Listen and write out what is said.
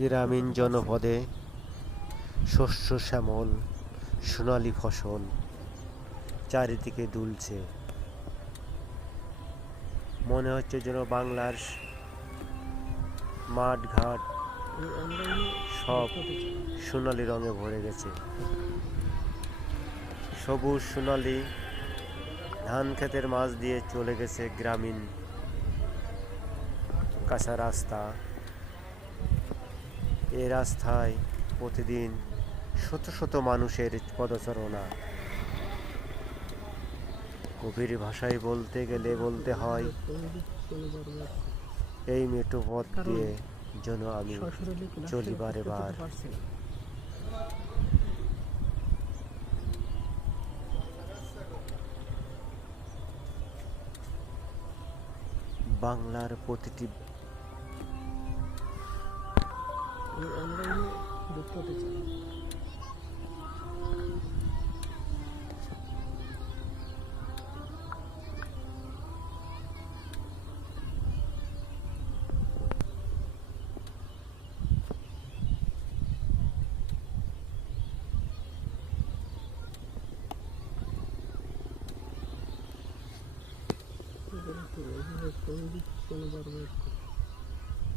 গ্রামীণ জনপদে শস্য শ্যামল সোনালী ফসল চারিদিকে দুলছে। মনে হচ্ছে যেন বাংলার মাঠ ঘাট সব সোনালী রঙে ভরে গেছে। সবুজ সোনালী ধান ক্ষেতের মাঝ দিয়ে চলে গেছে গ্রামীণ কাঁচা রাস্তা। এই রাস্তায় প্রতিদিন শত শত মানুষের পদচারণা। গভীর ভাষায় বলতে গেলে বলতে হয়, এই মেঠো পথ দিয়ে যেন আমি চলি বারে বার। বাংলার প্রতিটি কোনো